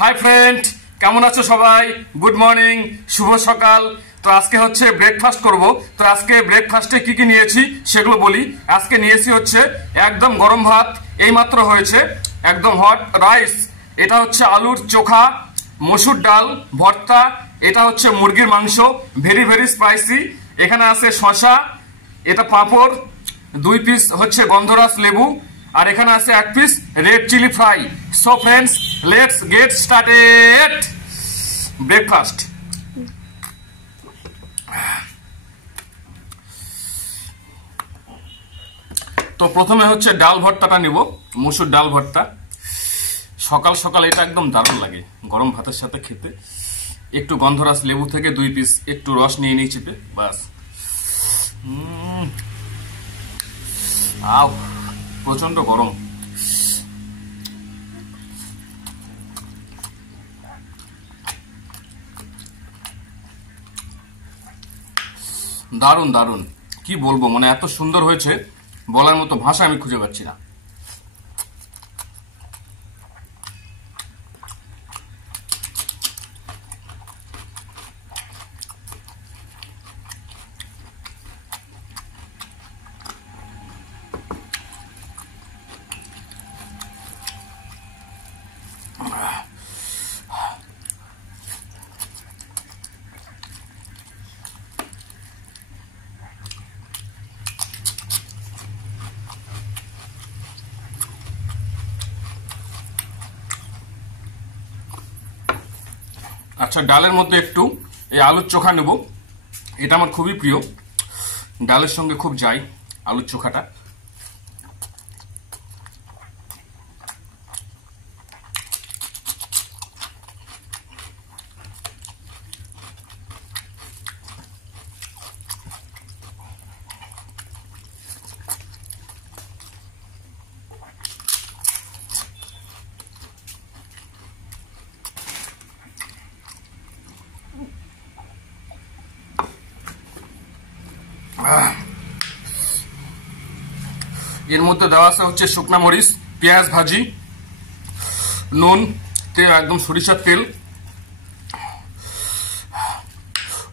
Hi friend, কেমন আছো সবাই? গুড মর্নিং, শুভ সকাল। তো আজকে হচ্ছে ব্রেকফাস্ট করব। তো আজকে ব্রেকফাস্টে কি কি নিয়েছি সেগুলো বলি। আজকে নিয়েছি হচ্ছে একদম গরম ভাত, এইমাত্র হয়েছে, একদম হট রাইস। এটা হচ্ছে আলুর চোখা, মসুর ডাল ভর্তা, এটা হচ্ছে মুরগির মাংস, ভেরি ভেরি স্পাইসি। এখানে আছে শশা, এটা পাঁপড়, 2 পিস হচ্ছে গন্ধরাজ লেবু, আর এখানে আছে 1 piece red chilli fry. So friends, let's get started breakfast. তো প্রথমে হচ্ছে ডাল ভর্তাটা নিব, মসুর ডাল ভর্তা। সকাল সকাল এটা একদম দারুণ লাগে গরম ভাতের সাথে খেতে। একটু গন্ধরাজ লেবু থেকে 2 পিস একটু রস নিয়ে নিই চিপে, বাস। আও, প্রচন্ড গরম। দারুণ দারুণ, কি বলবো, মানে এত সুন্দর হয়েছে, বলার মতো ভাষা আমি খুঁজে পাচ্ছি না। আচ্ছা, ডালের মধ্যে একটু এই আলুর চোখা নেব। এটা আমার খুবই প্রিয়, ডালের সঙ্গে খুব যায় আলুর চোখাটা। এর মধ্যে দেওয়া আছে হচ্ছে শুকনা মরিচ, পেঁয়াজ ভাজি, নুন, তেল, একদম সরিষার তেল,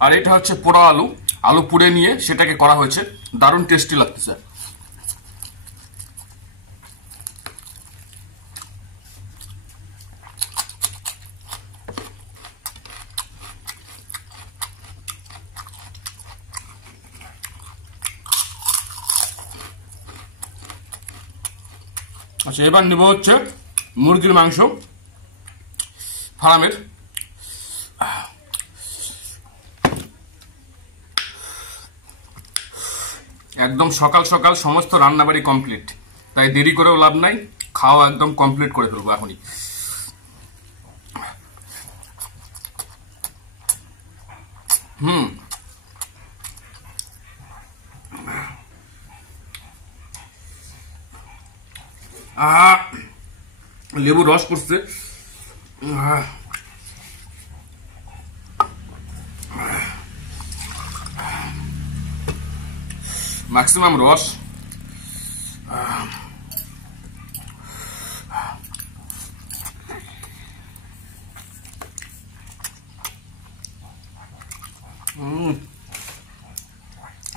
আর এটা হচ্ছে পোড়া আলু। আলু পুড়ে নিয়ে সেটাকে করা হয়েছে, দারুণ টেস্টি লাগতেছে। আচ্ছা, এবার নিব হচ্ছে মুরগির মাংস ফার্মের। একদম সকাল সকাল সমস্ত রান্নাবাড়ি কমপ্লিট, তাই দেরি করেও লাভ নাই, খাওয়া একদম কমপ্লিট করে ফেলবো এখনই। লেবু রস পড়ছে, ম্যাক্সিমাম রস।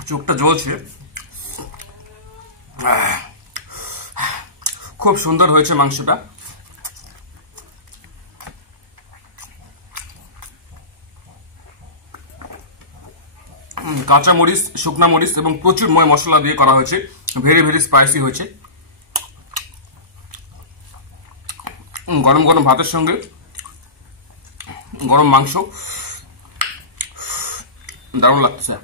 চোখটা জ্বলছে, খুব সুন্দর হয়েছে মাংসটা। কাঁচা মরিচ, শুকনা মরিচ এবং প্রচুর ময় মশলা দিয়ে করা হয়েছে, ভেরি ভেরি স্পাইসি হয়েছে। গরম গরম ভাতের সঙ্গে গরম মাংস, দারুণ লাগছে।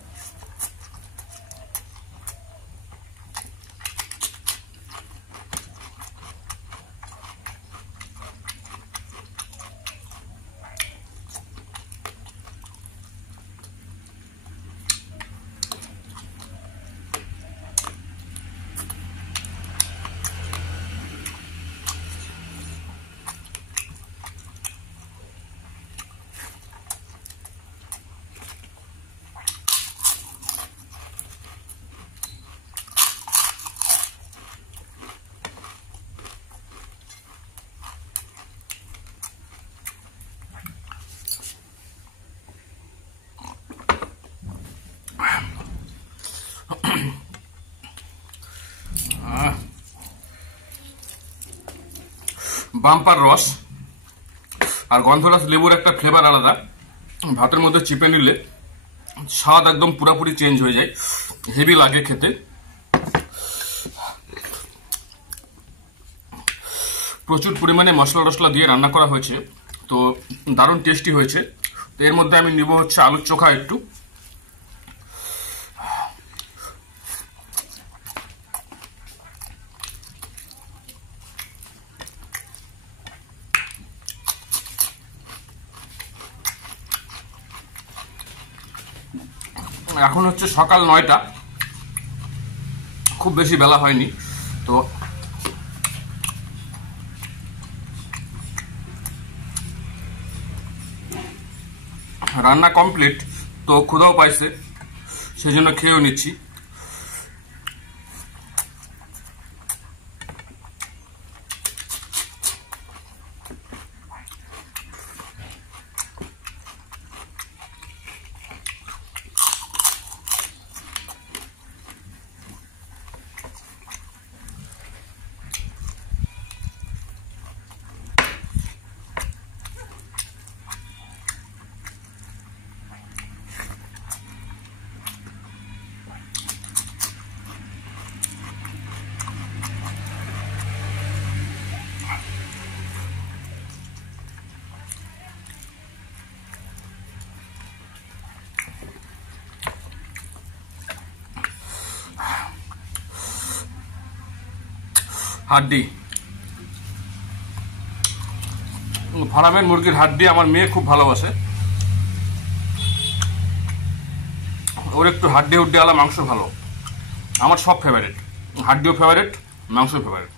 বাম্পার রস আর গন্ধরাজ লেবুর একটা ফ্লেভার আলাদা। ভাতের মধ্যে চিপে নিলে স্বাদ একদম পুরোপুরি চেঞ্জ হয়ে যায়, হেভি লাগে খেতে। প্রচুর পরিমাণে মশলা টশলা দিয়ে রান্না করা হয়েছে, তো দারুণ টেস্টি হয়েছে। তো এর মধ্যে আমি নিব হচ্ছে আলুর চোখা একটু। এখন হচ্ছে সকাল 9টা, খুব বেশি বেলা হয়নি, তো রান্না কমপ্লিট। তো ক্ষুধাও পাইছে, সেজন্য খেয়েও নিচ্ছি। হাড্ডি, ফার্মের মুরগির হাড্ডি আমার মেয়ে খুব ভালোবাসে। ওর একটু হাড্ডি হুড্ডিওয়ালা মাংস ভালো। আমার সব ফেভারিট, হাড্ডিও ফেভারিট, মাংস ফেভারিট।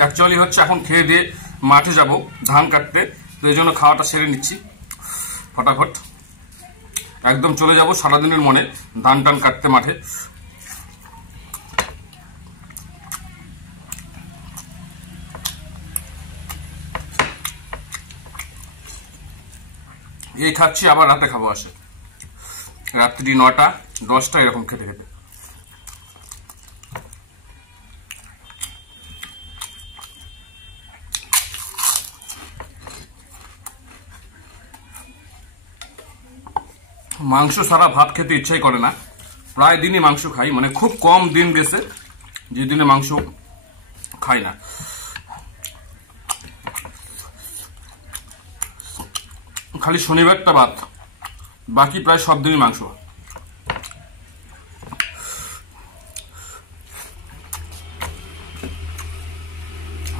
অ্যাকচুয়ালি হচ্ছে এখন খেয়ে দিয়ে মাঠে যাব ধান কাটতে, তো এই জন্য খাওয়াটা সেরে নিচ্ছি ফটাফট। একদম চলে যাব সারাদিনের মনে ধান টান কাটতে মাঠে। এই খাচ্ছি, আবার রাতে খাবো আসে, রাত্রি 9টা 10টা এরকম খেতে খেতে। মাংস ছাড়া ভাত খেতে ইচ্ছাই করে না, প্রায় দিনই মাংস খাই, মানে খুব কম দিন গেছে যে দিনে মাংস খাই না। খালি শনিবারটা ভাত, বাকি প্রায় সব দিনই মাংস।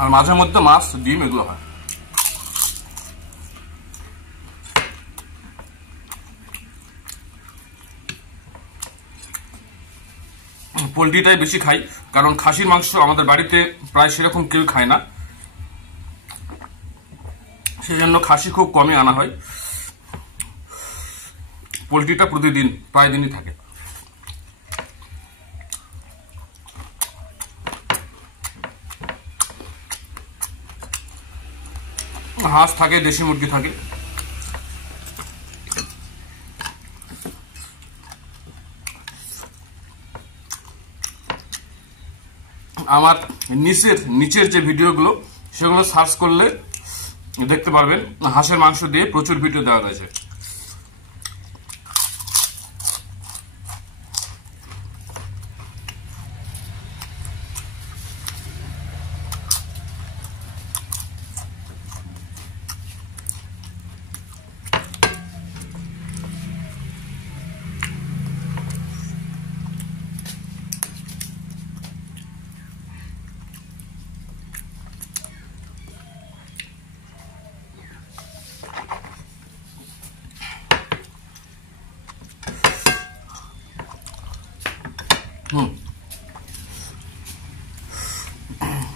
আর মাঝে মধ্যে মাছ ডিম এগুলো হয়। পোলট্রিটাই বেশি খাই, কারণ খাসির মাংস আমাদের বাড়িতে প্রায় সেরকম কেউ খায় না, সেজন্য খাসি খুব কমই আনা হয়। পোলট্রিটা প্রতিদিন প্রায় দিনই থাকে। হাঁস থাকে, দেশি মুরগি থাকে। আমার নিচের যে ভিডিওগুলো সেগুলো সার্চ করলে দেখতে পারবেন, হাঁসের মাংস দিয়ে প্রচুর ভিডিও দেওয়া রয়েছে।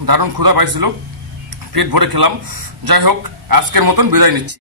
দারুণ ক্ষুধা পাইছিল, পেট ভরে খেলাম। যাই হোক, আজকের মতন বিদায় নিচ্ছি।